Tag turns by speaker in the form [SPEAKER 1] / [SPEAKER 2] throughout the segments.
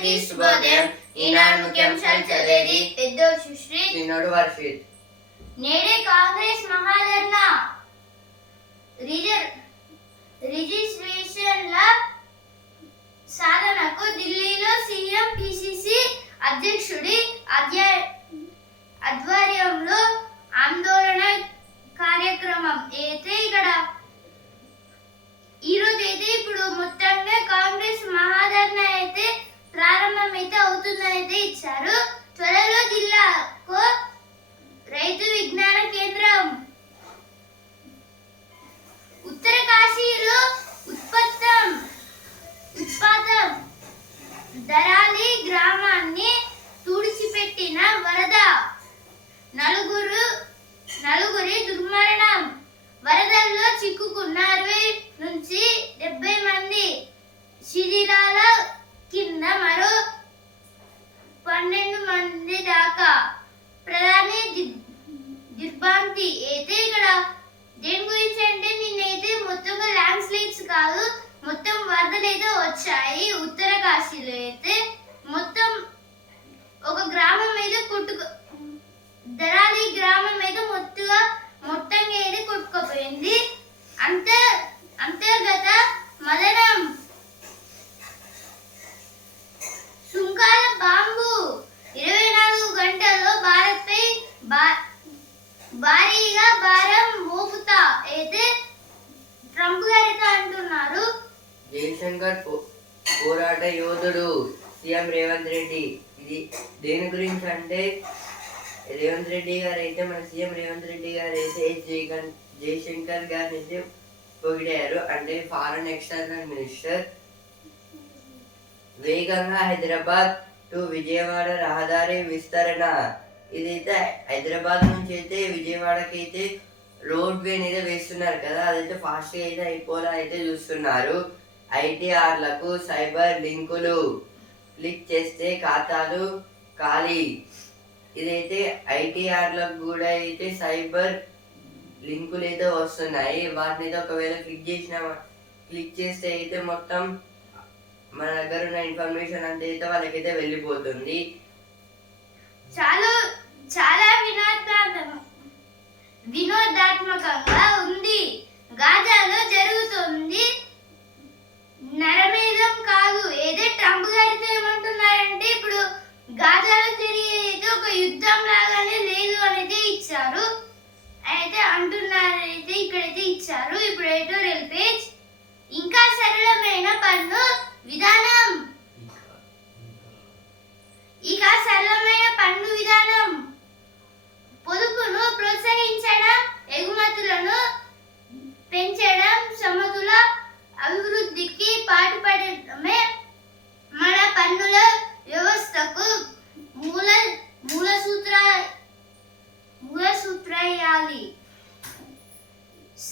[SPEAKER 1] అందరికీ శుభోదయం ఈనాడు ముఖ్యాంశాలు చదివేది
[SPEAKER 2] పెద్ద సుశ్రీ.
[SPEAKER 1] చిన్నోడు వర్షిత్
[SPEAKER 2] నేడే కాంగ్రెస్ మహాధర్ణ. రిజర్ రిజిస్ట్రేషన్ల సాధనకు ఢిల్లీలో సీఎం పిసిసి అధ్యక్షుడి అధ్య- ఆధ్వర్యంలో ఆందోళన కార్యక్రమం. అయితే ఇక్కడ ఈ రోజు అయితే ఇప్పుడు మొత్తంగా కాంగ్రెస్ మహాధర్ణ అయితే ప్రారంభం అయితే ఇచ్చారు. త్వరలో జిల్లాకు రైతు విజ్ఞాన కేంద్రం ఉత్తర కాశీలో ఉత్పత్తం ఉత్పాదం ధరాలి గ్రామాన్ని తుడిచిపెట్టిన వరద నలుగురు నలుగురి దుర్మరణం వరదల్లో చిక్కుకున్న అరవై నుంచి డెబ్బై మంది శిథిలాల కింద మరో పన్నెండు మంది దాకా ప్రధాని ది- దిగ్భ్రాంతి అయితే ఇక్కడ దేని గురించి అంటే నిన్నైతే మొత్తం ల్యాండ్ స్లైడ్స్ కాదు మొత్తం వరదలు అయితే వచ్చాయి ఉత్తర కాశీలో అయితే మొత్తం ఒక గ్రామం మీద కొట్టుకు దరాలి గ్రామం మీద మొత్తుగా మొత్తంగా అయితే కొట్టుకుపోయింది అంత అంతర్గత మదనం సుంకాల బాంబు ఇరవై నాలుగు గంటల్లో భారత్పై భా- భారీగా భారం మోపుతా అయితే ట్రంప్ గారితో అంటున్నారు
[SPEAKER 1] జయశంకర్ పో- పోరాట యోధుడు సీఎం రేవంత్ రెడ్డి ఇది దేని గురించి అంటే రేవంత్ రెడ్డి గారు అయితే మన సీఎం రేవంత్ రెడ్డి గారు అయితే జయకన్ జయశంకర్ గారిని అయితే పొగిడారు అంటే ఫారెన్ ఎక్స్టర్నల్ మినిస్టర్ వేగంగా హైదరాబాద్ టు విజయవాడ రహదారి విస్తరణ. ఇదైతే హైదరాబాద్ నుంచి అయితే విజయవాడకి అయితే రోడ్ వే అయితే వేస్తున్నారు కదా అదైతే ఫాస్ట్గా అయితే అయిపోలా అయితే చూస్తున్నారు. ఐటీఆర్లకు సైబర్ లింకులు క్లిక్ చేస్తే ఖాతాలు ఖాళీ. ఇదైతే ఐటీఆర్లకు కూడా అయితే సైబర్ లింకులు అయితే వస్తున్నాయి. వాటిని అయితే ఒకవేళ క్లిక్ చేసిన క్లిక్ చేస్తే అయితే మొత్తం మన దగ్గర ఉన్న ఇన్ఫర్మేషన్ అంతా అయితే వాళ్ళకైతే వెళ్ళిపోతుంది.
[SPEAKER 2] చాలా చాలా వినోదాత్మక వినోదాత్మకంగా ఉంది గాజాలో జరుగుతుంది నరమేధం కాదు ఏదో ట్రంప్ గారితో ఏమంటున్నారంటే ఇప్పుడు గాజాలో జరిగేది ఒక యుద్ధం లాగానే లేదు అనేది ఇచ్చారు అయితే అంటున్నారైతే ఇక్కడైతే ఇచ్చారు ఇప్పుడు ఎడిటోరియల్ పేజ్ ఇంకా సరళమైన పన్ను విధానం ఇక సరళమైన పన్ను విధానం పొదుపును ప్రోత్సహించడం ఎగుమతులను పెంచడం సమతుల అభివృద్ధికి పాటుపడమే మన పన్నుల వ్యవస్థకు మూల మూల సూత్ర మూల సూత్రయాలి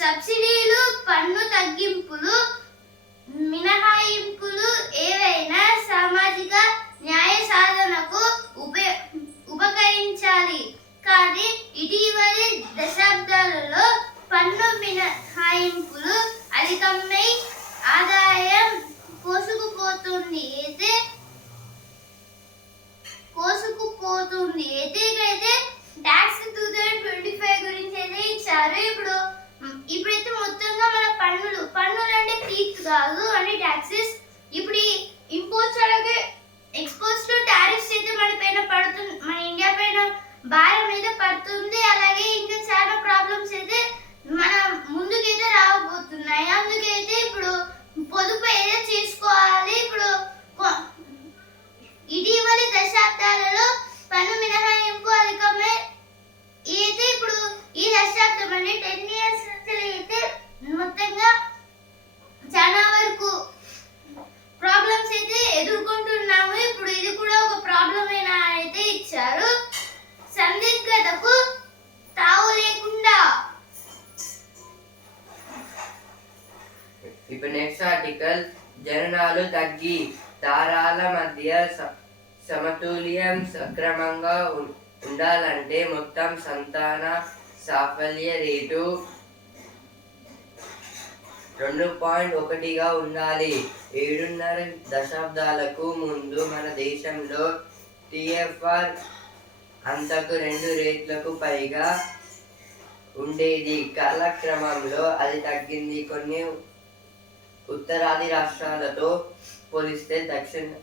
[SPEAKER 2] సబ్సిడీలు పన్ను తగ్గింపులు మినహాయింపులు ఏవైనా సామాజిక న్యాయ సాధనకు ఉపకరించాలి. కానీ ఇటీవలి దశాబ్దాలలో పన్ను మినహాయింపులు అధికమై ఆదాయం కోసుకుపోతుంది. అయితే కోసుకుపోతుంది. అయితే ఇక్కడైతే tax two thousand twenty five గురించి అయితే ఇచ్చారు ఇప్పుడు. ఇప్పుడైతే మొత్తంగా మన పన్నులు పన్నులు అంటే టీత్ కాదు అంటే ట్యాక్సెస్ ఇప్పుడు ఇంపోర్ట్స్ అలాగే ఎక్స్పోర్ట్స్లో టారిఫ్స్ అయితే మన పైన పడుతుంది మన ఇండియా పైన భారం మీద పడుతుంది అలాగే ఇంకా చాలా ప్రాబ్లమ్స్ అయితే మన ముందుకైతే రావబోతున్నాయి అందుకైతే ఇప్పుడు పొదుపు ఏదో చేసుకోవాలి ఇప్పుడు కొ- ఇటీవలి దశాబ్దాలలో పన్ను మినహాయింపు అధికమే అయితే ఇప్పుడు ఈ దశాబ్దం అంటే టెన్ ఇయర్స్ అయితే మొత్తంగా చాలా వరకు ప్రాబ్లమ్స్ అయితే ఎదుర్కొంటున్నాము ఇప్పుడు ఇది కూడా ఒక ప్రాబ్లమ్ అయితే ఇచ్చారు సందిగ్ధతకు తావు లేకుండా
[SPEAKER 1] ఇప్పుడు నెక్స్ట్ ఆర్టికల్ జననాలు తగ్గి దారాల మధ్య స- సమతుల్యం సక్రమంగా ఉం- ఉండాలంటే మొత్తం సంతాన సాఫల్య రేటు రెండు పాయింట్ ఒకటిగా ఉండాలి. ఏడున్నర దశాబ్దాలకు ముందు మన దేశంలో టిఎఫ్ఆర్ అంతకు రెండు రేట్లకు పైగా ఉండేది. కాలక్రమంలో అది తగ్గింది. కొన్ని ఉత్తరాది రాష్ట్రాలతో పోలిస్తే దక్షిణ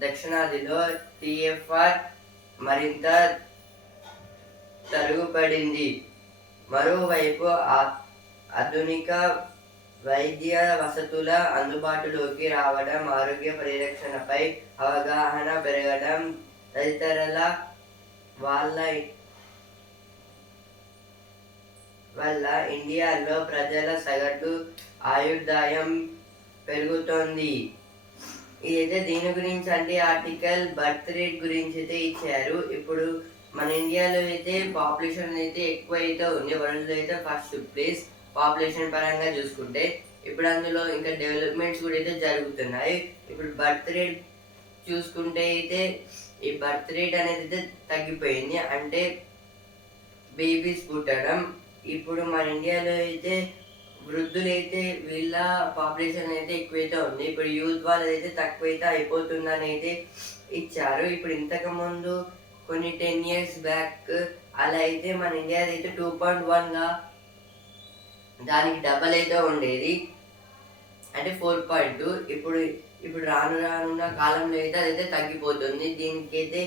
[SPEAKER 1] దక్షిణాదిలో టిఎఫ్ఆర్ మరింత తరుగుపడింది. మరోవైపు ఆ- ఆధునిక వైద్య వసతుల అందుబాటులోకి రావడం ఆరోగ్య పరిరక్షణపై అవగాహన పెరగడం తదితరాల వాళ్ళ వల్ల ఇండియాలో ప్రజల సగటు ఆయుర్దాయం పెరుగుతోంది. ఇదైతే దీని గురించి అంటే ఆర్టికల్ బర్త్ రేట్ గురించి అయితే ఇచ్చారు. ఇప్పుడు మన ఇండియాలో అయితే పాపులేషన్ అయితే ఎక్కువ అయితే ఉంది. వరల్డ్లో అయితే ఫస్ట్ ప్లేస్ పాపులేషన్ పరంగా చూసుకుంటే. ఇప్పుడు అందులో ఇంకా డెవలప్మెంట్స్ కూడా అయితే జరుగుతున్నాయి. ఇప్పుడు బర్త్ రేట్ చూసుకుంటే అయితే ఈ బర్త్ రేట్ అనేది అయితే తగ్గిపోయింది. అంటే బేబీస్ పుట్టడం ఇప్పుడు మన ఇండియాలో అయితే వృద్ధులైతే వీళ్ళ పాపులేషన్ అయితే ఎక్కువైతే ఉంది. ఇప్పుడు యూత్ వాళ్ళది అయితే తక్కువైతే అయిపోతుందని అయితే ఇచ్చారు. ఇప్పుడు ఇంతకు ముందు కొన్ని టెన్ ఇయర్స్ బ్యాక్ అలా అయితే మన ఇండియా అయితే టూ పాయింట్ వన్గా దానికి డబల్ అయితే ఉండేది. అంటే ఫోర్ పాయింట్ ఇప్పుడు ఇప్పుడు రాను రానున్న కాలంలో అయితే అదైతే తగ్గిపోతుంది. దీనికైతే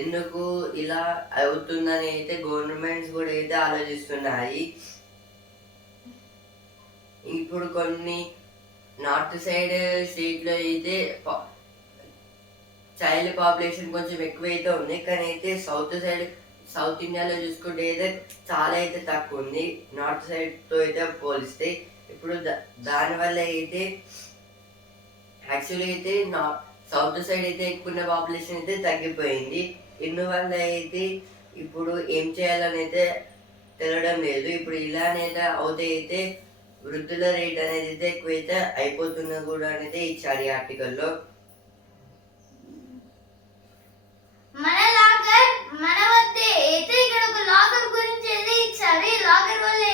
[SPEAKER 1] ఎందుకు ఇలా అవుతుందని అయితే గవర్నమెంట్స్ కూడా అయితే ఆలోచిస్తున్నాయి. ఇప్పుడు కొన్ని నార్త్ సైడ్ స్టేట్లో అయితే చైల్డ్ పాపులేషన్ కొంచెం ఎక్కువైతే ఉంది కానీ అయితే సౌత్ సైడ్ సౌత్ ఇండియాలో చూసుకుంటే అయితే చాలా అయితే తక్కువ ఉంది. నార్త్ సైడ్తో అయితే పోలిస్తే ఇప్పుడు దా- దానివల్ల అయితే యాక్చువల్లీ అయితే నా సౌత్ సైడ్ అయితే ఎక్కువ ఉన్న పాపులేషన్ అయితే తగ్గిపోయింది. ఇందువల్ల అయితే ఇప్పుడు ఏం చేయాలని అయితే తెలియడం లేదు. ఇప్పుడు ఇలానైతే అవుతే అయితే వృద్ధుల రేట్ అనేది అయితే ఎక్కువైతే అయిపోతున్న కూడా అనేది ఇచ్చారు ఈ ఆర్టికల్లో
[SPEAKER 2] మన లాకర్ మన వద్దే అయితే ఇక్కడ ఒక లాకర్ గురించి అయితే ఇచ్చారు ఈ లాకర్ వల్ల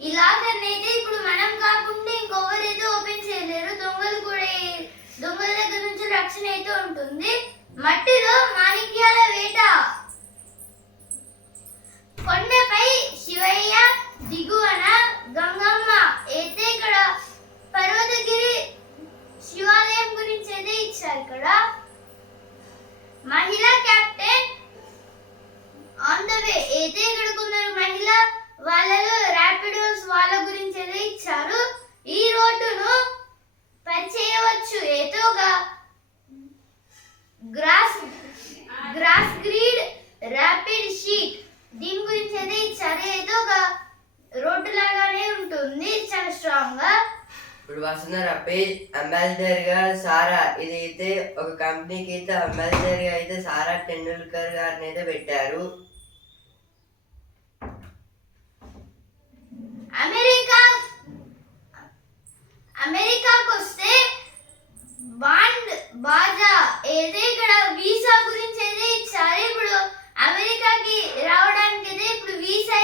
[SPEAKER 2] ఈ లాకర్ అయితే ఇప్పుడు మనం కాకుండా ఇంకొకరైతే ఓపెన్ చేయలేరు దొంగలు కూడా ఏ- దొంగల దగ్గర నుంచి రక్షణ అయితే ఉంటుంది మట్టిలో మాణిక్యాల వేట కొండపై శివయ్య దిగువన గంగమ్మ అయితే ఇక్కడ పర్వతగిరి శివాలయం గురించి అయితే ఇచ్చారు ఇక్కడ మహిళా కెప్టెన్ ఆన్ ద వే అయితే ఇక్కడ కొందరు మహిళ వాళ్ళలో ర్యాపిడోస్ వాళ్ళ గురించి అయితే ఇచ్చారు ఈ రోడ్డును పరిచేయవచ్చు ఏదో ఒక grass grass grid rapid sheet. దీని గురించి అయితే ఇచ్చారు ఏదో ఒక రోడ్డు లాగానే ఉంటుంది. చాలా స్ట్రాంగ్గా
[SPEAKER 1] ఇప్పుడు వస్తున్నారు పేజ్ అంబాసిడర్గా సారా. ఇది అయితే ఒక కంపెనీకి అయితే అంబాసిడర్గా అయితే సారా టెండూల్కర్ గారిని అయితే పెట్టారు.
[SPEAKER 2] అమెరికా అమెరికాకు వస్తే బాండ్ బాజా ఏదే ఇక్కడ వీసా గురించి అయితే ఇచ్చారు. ఇప్పుడు అమెరికాకి రావడానికి అయితే ఇప్పుడు వీసా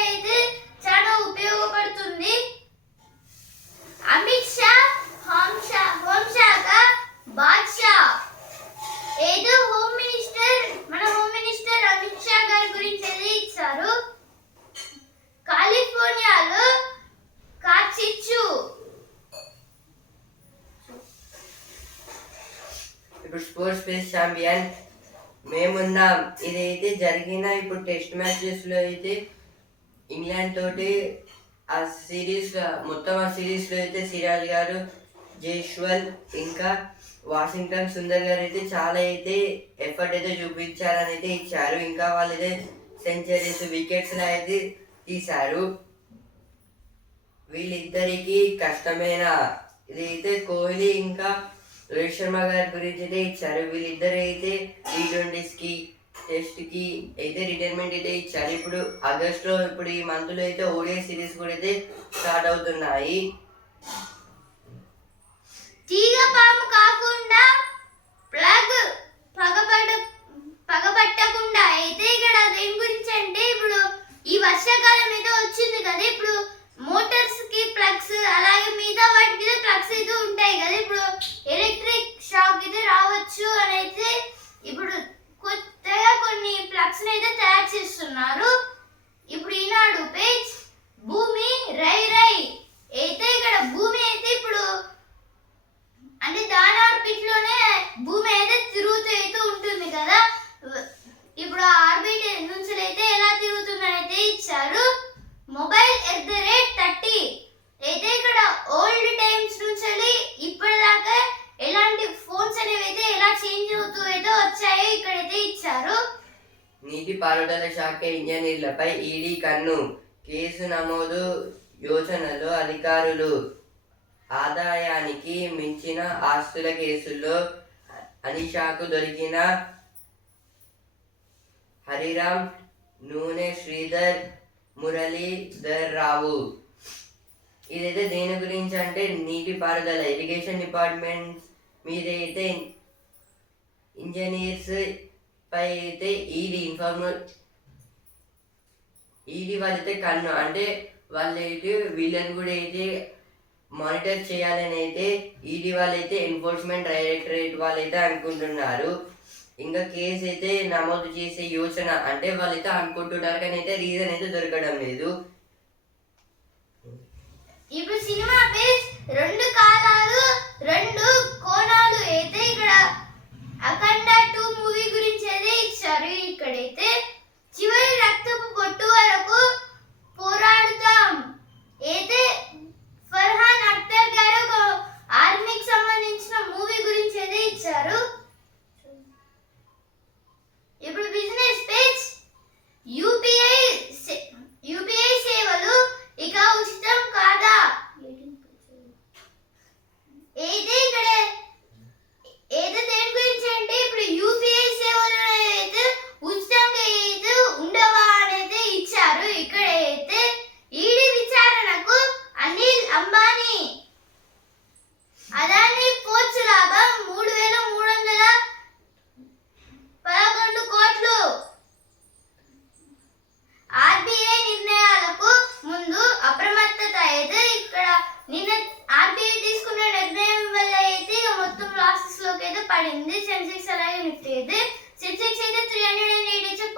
[SPEAKER 1] టెస్ట్ మ్యాచెస్లో అయితే ఇంగ్లాండ్ తోటి ఆ సిరీస్ మొత్తం ఆ సిరీస్లో అయితే సిరాజ్ గారు జైష్వల్ ఇంకా వాషింగ్టన్ సుందర్ గారు అయితే చాలా అయితే ఎఫర్ట్ అయితే చూపించారని అయితే ఇచ్చారు. ఇంకా వాళ్ళు అయితే సెంచరీస్ వికెట్స్ అయితే తీశారు. వీళ్ళిద్దరికి కష్టమైన ఇది అయితే కోహ్లీ ఇంకా రోహిత్ శర్మ గారి గురించి అయితే ఇచ్చారు. వీళ్ళిద్దరు అయితే టీ ట్వంటీస్కి కి టెస్ట్కి అయితే రిటైర్మెంట్ అయితే ఇచ్చారు. ఇప్పుడు ఆగస్ట్లో ఇప్పుడు ఈ మంత్లో అయితే ఓడిఐ సిరీస్ కూడా అయితే స్టార్ట్ అవుతున్నాయి.
[SPEAKER 2] తీగ పాము కాకుండా ప్లగ్ పగబడ పగబట్టకుండా అయితే ఇక్కడ దేని గురించి అంటే ఇప్పుడు ఈ వర్షాకాలం అయితే వచ్చింది కదా. ఇప్పుడు మోటార్స్కి ప్లగ్స్ అలాగే మిగతా వాటికి
[SPEAKER 1] కన్ను కేసు నమోదు యోచనలో అధికారులు ఆదాయానికి మించిన ఆస్తుల కేసుల్లో అనిషాకు దొరికిన హరిరామ్ నూనె శ్రీధర్ మురళీధర్ రావు. ఇదైతే దేని గురించి అంటే నీటిపారుదల ఇరిగేషన్ డిపార్ట్మెంట్ మీదైతే ఇంజనీర్స్ పై అయితే ఈడీ ఇన్ఫార్మ్ ఈడీ వాళ్ళైతే కన్ను. అంటే వాళ్ళైతే వీళ్ళని కూడా అయితే మానిటర్ చేయాలని అయితే ఈడీ వాళ్ళైతే ఎన్ఫోర్స్మెంట్ డైరెక్టరేట్ వాళ్ళైతే అనుకుంటున్నారు. ఇంకా కేసు అయితే నమోదు చేసే యోచన అంటే వాళ్ళైతే అనుకుంటున్నారు కానీ అయితే రీజన్ అయితే దొరకడం లేదు.
[SPEAKER 2] ఇప్పుడు సినిమా బేస్ రెండు కాలాలు రెండు కోణాలు అయితే ఇక్కడ అఖండ టూ మూవీ గురించి అయితే ఇచ్చారు. ఇక్కడైతే చివరి రక్తపు పొట్టు వరకు పోరాడుతాం. అయితే ఫర్హాన్ అక్తర్ గారు ఒక ఆర్మీకి సంబంధించిన మూవీ గురించి అయితే ఇచ్చారు. ఇప్పుడు బిజినెస్ పేజ్ యూపీఐ యూపీఐ సేవలు ఇక ఉచితం కాదా అయితే ఇక్కడ ఏదో దేని గురించి అంటే ఇప్పుడు యూపీఐ సేవలు అయితే ఉచితంగా అయితే ఉండవా అనేది ఇచ్చారు ఇక్కడ అయితే ఈడీ విచారణకు అనిల్ అంబానీ అదాని పోర్చు లాభం మూడు వేల మూడు వందల పదకొండు కోట్లు ఆర్బీఐ నిర్ణయాలకు ముందు అప్రమత్తత అయితే ఇక్కడ నిన్న ఆర్బీఐ తీసుకున్న నిర్ణయం వల్ల అయితే ఇక మొత్తం లాసెస్లోకి అయితే పడింది సెన్సెక్స్ అలాగే నిఫ్టీ అయితే సెన్సెక్స్ అయితే three hundred and eighty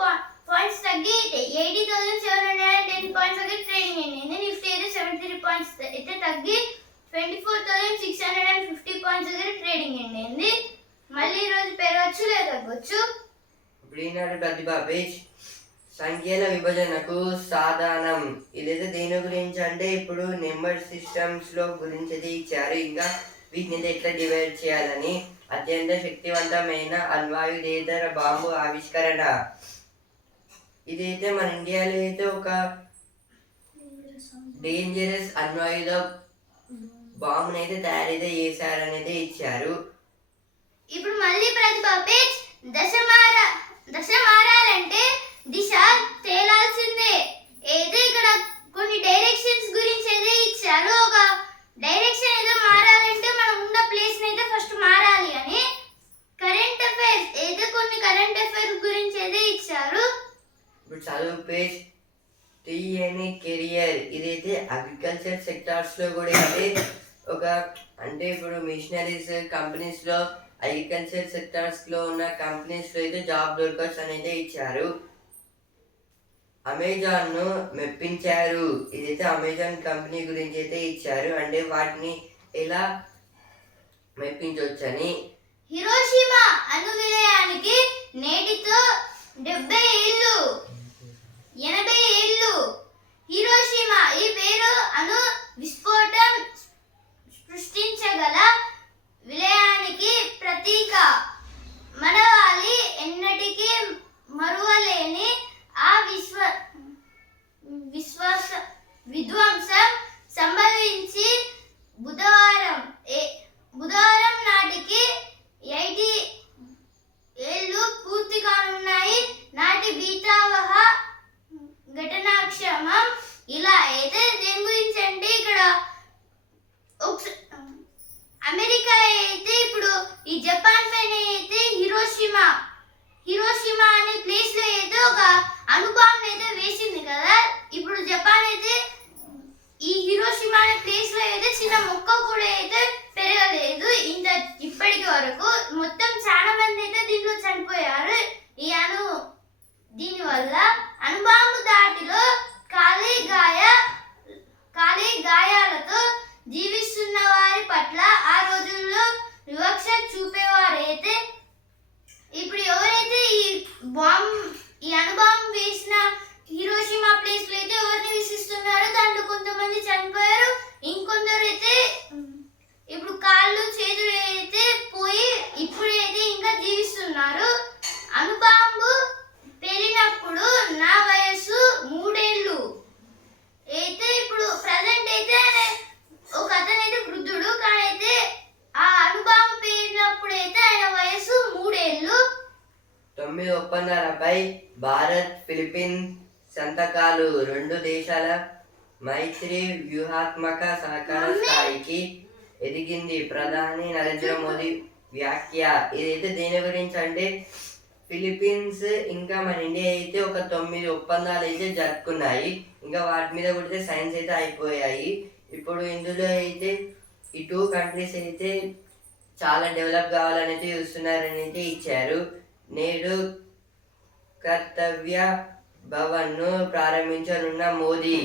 [SPEAKER 2] points తగ్గి eighty thousand seven hundred and ten points తగ్గి ట్రేడింగ్ అయింది. నిఫ్టీ అయితే సెవెంటీ త్రీ పాయింట్స్ అయితే తగ్గి twenty four thousand six hundred and fifty points దగ్గర ట్రేడింగ్ అయింది. మళ్ళీ ఈ రోజు పెరగచ్చు లేదా తగ్గొచ్చు?
[SPEAKER 1] ఇప్పుడు ఈనాడు ప్రతిభ? పేజ్ సంఖ్యల విభజనకు సాధానం. ఇదైతే దేని గురించి అంటే ఇప్పుడు నెంబర్ సిస్టమ్స్లో గురించి ఇచ్చారు. ఇంకా వీటిని ఎట్లా డివైడ్ చేయాలని అత్యంత శక్తివంతమైన అణ్వాయుధేతర బాంబు ఆవిష్కరణ. ఇదైతే మన ఇండియాలో అయితే ఒక డేంజరస్ అన్వాయుధ బాంబుని అయితే తయారైతే చేశారనేది ఇచ్చారు.
[SPEAKER 2] ఇప్పుడు మళ్ళీ ప్రతిభ పేజ్ దశ మార దశ మారాలంటే దిశ తేలాల్సిందే. అయితే ఇక్కడ కొన్ని డైరెక్షన్స్ గురించి అయితే ఇచ్చారు. ఒక డైరెక్షన్ ఏదో మారాలంటే మనం ఉన్న ప్లేస్ అయితే ఫస్ట్ మారాలి అని. కరెంట్ అఫైర్స్ అయితే కొన్ని కరెంట్ అఫైర్స్ గురించి అయితే ఇచ్చారు.
[SPEAKER 1] ఇప్పుడు చదువు పేజ్ టీఎని కెరియర్ ఇదైతే అగ్రికల్చర్ సెక్టార్స్లో కూడా అయితే ఒక అంటే ఇప్పుడు మిషనరీస్ కంపెనీస్లో అగ్రికల్చర్ సెక్టార్స్లో ఉన్న కంపెనీస్లో అయితే జాబ్ దొరకచ్చు అని అయితే ఇచ్చారు. అమెజాన్ను మెప్పించారు. ఇదైతే అమెజాన్ కంపెనీ గురించి అయితే ఇచ్చారు. అంటే వాటిని ఎలా మెప్పించవచ్చని.
[SPEAKER 2] హిరోషిమా అణు విలయానికి నేటితో డెబ్బై ఏళ్ళు. ఎనభై ఏళ్ళు. హీరోషిమా ఈ పేరు అను విస్ఫోటం సృష్టించగల విలయానికి ప్రతీక. మనవాలి ఎన్నటికీ మరువలేని ఆ విశ్వ విశ్వాస విధ్వంసం సంభవించి బుధవారం ఏ బుధవారం నాటికి ఎయిటీ ఏళ్ళు పూర్తి కానున్నాయి. నాటి బీతావహ ఇలా అయితే దేని గురించి అంటే ఇక్కడ అమెరికా అయితే ఇప్పుడు ఈ జపాన్ పైన అయితే హిరోషిమా. హిరోషిమా అనే ప్లేస్లో అయితే ఒక అణుబాంబ్ అయితే వేసింది కదా. ఇప్పుడు జపాన్ అయితే ఈ హిరోషిమా అనే ప్లేస్లో అయితే చిన్న మొక్క కూడా అయితే పెరగలేదు. ఇంత ఇప్పటికి వరకు మొత్తం చాలా మంది అయితే దీంట్లో చనిపోయారు. ఈ అణు దీనివల్ల అణుబాంబు దాటిలో ఖాళీ గాయ ఖాళీ గాయాలతో జీవిస్తున్న వారి పట్ల ఆ రోజుల్లో వివక్ష చూపే ఇప్పుడు ఎవరైతే ఈ బాంబ్ ఈ అణుబాంబ్ వేసిన హిరోషిమా ప్లేస్లో అయితే ఎవరిని విసిస్తున్నారో దాంట్లో కొంతమంది చనిపోయారు ఇంకొందరు అయితే ఉమ్, ఇప్పుడు కాళ్ళు చేతులు అయితే పోయి ఇప్పుడైతే ఇంకా జీవిస్తున్నారు
[SPEAKER 1] తొమ్మిది ఒప్పందాలపై భారత్ ఫిలిపిన్ సంతకాలు రెండు దేశాల మైత్రి వ్యూహాత్మక సహకార స్థాయికి ఎదిగింది ప్రధాని నరేంద్ర మోదీ వ్యాఖ్య. ఇదైతే దేని గురించి అంటే ఫిలిప్పీన్స్ ఇంకా మన ఇండియా అయితే ఒక తొమ్మిది ఒప్పందాలు అయితే జరుపుకున్నాయి. ఇంకా వాటి మీద కూడా సైన్స్ అయితే అయిపోయాయి. ఇప్పుడు ఇందులో అయితే ఈ టూ కంట్రీస్ అయితే చాలా డెవలప్ కావాలని అయితే చూస్తున్నారని అయితే ఇచ్చారు. నేడు కర్తవ్య భవన్ను ప్రారంభించనున్న మోదీ.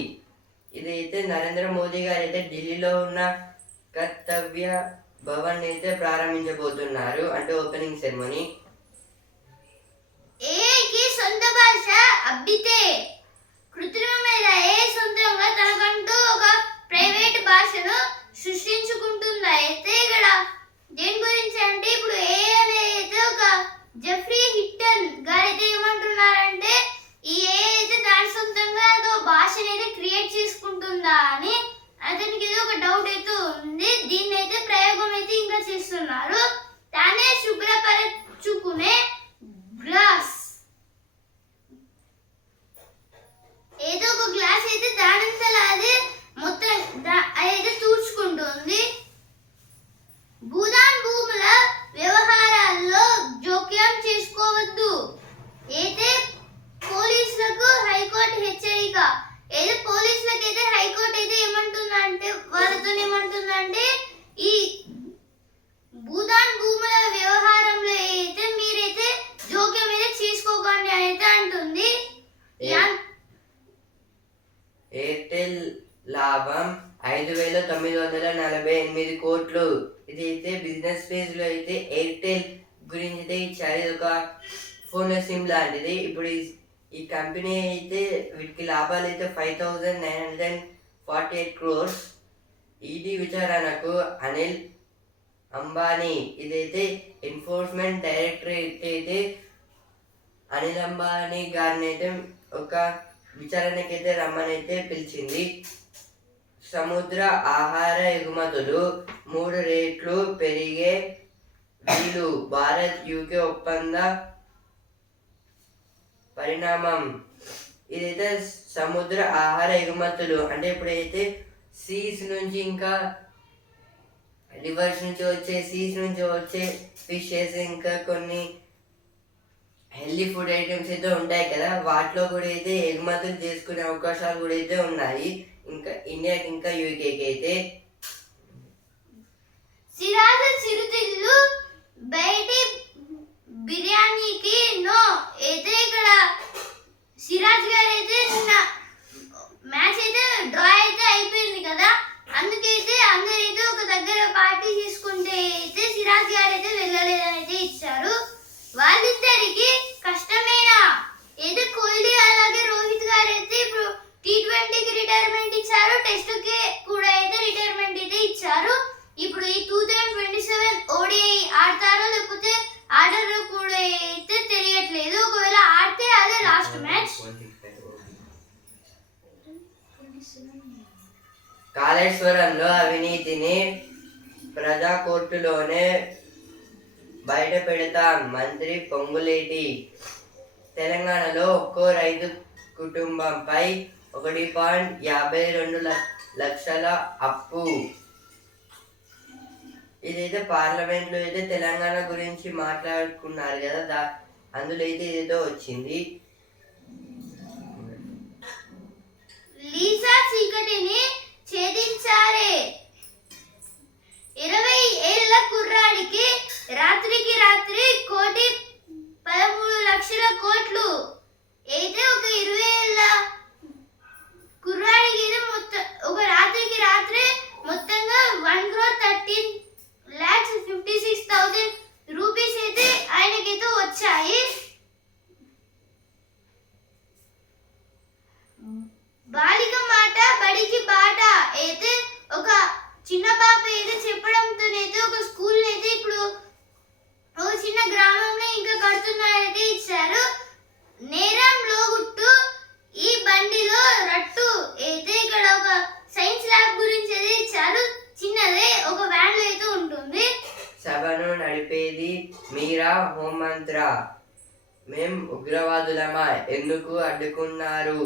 [SPEAKER 1] ఇదైతే నరేంద్ర మోదీ గారు అయితే ఢిల్లీలో ఉన్న కర్తవ్య భవన్ అయితే ప్రారంభించబోతున్నారు. అంటే ఓపెనింగ్ సెరమనీ
[SPEAKER 2] ఏఐకి సొంత భాష అబ్బితే కృత్రిమమైన ఏ సొంతంగా తనకంటూ ఒక ప్రైవేట్ భాషను సృష్టించుకుంటుందా? అయితే ఇక్కడ దేని గురించి అంటే ఇప్పుడు ఏ అనేది అయితే ఒక జెఫ్రీ హిట్టన్ గారైతే ఏమంటున్నారంటే ఈ ఏ అయితే దాని సొంతంగా అదో భాష అయితే క్రియేట్ చేసుకుంటుందా అని అతనికి ఏదో ఒక డౌట్ అయితే ఉంది. దీన్ని అయితే ప్రయోగం అయితే ఇంకా చేస్తున్నారు. తానే శుభ్రపరచుకునే గ్లాస్. ఏదో ఒక గ్లాస్ అయితే దానంతలా అదే మొత్తం అయితే తూర్చుకుంటుంది భూదాన్ భూమి వ్యవహారాల్లో జోక్యం చేసుకోవద్దు అయితే పోలీసులకు హైకోర్టు హెచ్చరిక ఏదో పోలీసులకు అయితే హైకోర్టు అయితే ఏమంటుందంటే వాళ్ళతో ఏమంటుందంటే ఈ భూదాన్ భూముల వ్యవహారంలో అయితే మీరైతే జోక్యం అయితే చేసుకోకండి అని అయితే అంటుంది యా-
[SPEAKER 1] ఎయిర్టెల్ లాభం ఐదు వేల తొమ్మిది వందల నలభై ఎనిమిది కోట్లు ఇది అయితే బిజినెస్ ఫేజ్లో అయితే ఎయిర్టెల్ గురించి అయితే ఇచ్చారు ఇది ఒక ఫోన్ సిమ్ లాంటిది ఇప్పుడు ఈ- ఈ కంపెనీ అయితే వీటికి లాభాలు అయితే five thousand nine hundred and forty eight crores ED విచారణకు అనిల్ అంబానీ ఇదైతే ఎన్ఫోర్స్మెంట్ డైరెక్టరేట్ అయితే అనిల్ అంబానీ గారిని అయితే ఒక విచారణకి అయితే రమ్మని అయితే పిలిచింది. సముద్ర ఆహార ఎగుమతులు మూడు రేట్లు పెరిగే వీలు భారత్ యూకే ఒప్పంద పరిణామం ఇదైతే సముద్ర ఆహార ఎగుమతులు. అంటే ఇప్పుడైతే సీస్ నుంచి ఇంకా రివర్స్ నుంచి వచ్చే సీస్ నుంచి వచ్చే ఫిషెస్ ఇంకా కొన్ని హెల్దీ ఫుడ్ ఐటమ్స్ అయితే ఉంటాయి కదా. వాటిలో కూడా అయితే ఎగుమతులు చేసుకునే అవకాశాలు కూడా అయితే ఉన్నాయి. ఇంకా ఇండియాకి ఇంకా యూకేకి అయితే
[SPEAKER 2] సిరాజ చిరుతిళ్ళు బయటి బిర్యానీకి నో. అయితే ఇక్కడ సిరాజ్ గారు అయితే నిన్న మ్యాచ్ అయితే డ్రా అయితే అయిపోయింది కదా. అందుకైతే అందరైతే ఒక దగ్గర పార్టీ చేసుకుంటే అయితే సిరాజ్ గారు అయితే వెళ్ళలేదని అయితే ఇచ్చారు. వాళ్ళిద్దరికి కష్టమేనా? ఏదో కోహ్లీ అలాగే రోహిత్ గారు అయితే ఇప్పుడు టీ ట్వంటీకి రిటైర్మెంట్ ఇచ్చారు. టెస్ట్కి కూడా అయితే రిటైర్మెంట్ అయితే ఇచ్చారు. ఇప్పుడు ఈ two thousand twenty seven ODI ఆడతారో లేకపోతే ఆడరో కూడా అయితే తెలియట్లేదు ఒకవేళ ఆడితే అదే లాస్ట్ మ్యాచ్
[SPEAKER 1] కాళేశ్వరంలో అవినీతిని ప్రజా కోర్టులోనే బయట పెడతాం మంత్రి పొంగులేటి. తెలంగాణలో ఒక్కో రైతు కుటుంబంపై ఒకటి పాయింట్ యాభై రెండు లక్షల అప్పు. ఇదైతే పార్లమెంట్లో అయితే తెలంగాణ గురించి మాట్లాడుకున్నారు కదా దా అందులో అయితే ఇదేదో వచ్చింది. మేం ఉగ్రవాదులమా? ఎందుకు అడ్డుకున్నారు?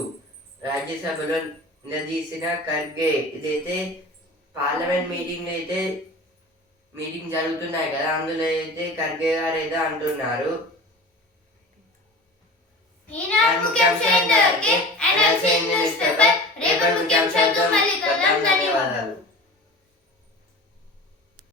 [SPEAKER 1] రాజ్యసభలో నిలదీసిన ఖర్గే ఇదైతే పార్లమెంట్ మీటింగ్ అయితే మీటింగ్ జరుగుతున్నాయి కదా అందులో అయితే ఖర్గే గారు అయితే అంటున్నారు. ధన్యవాదాలు.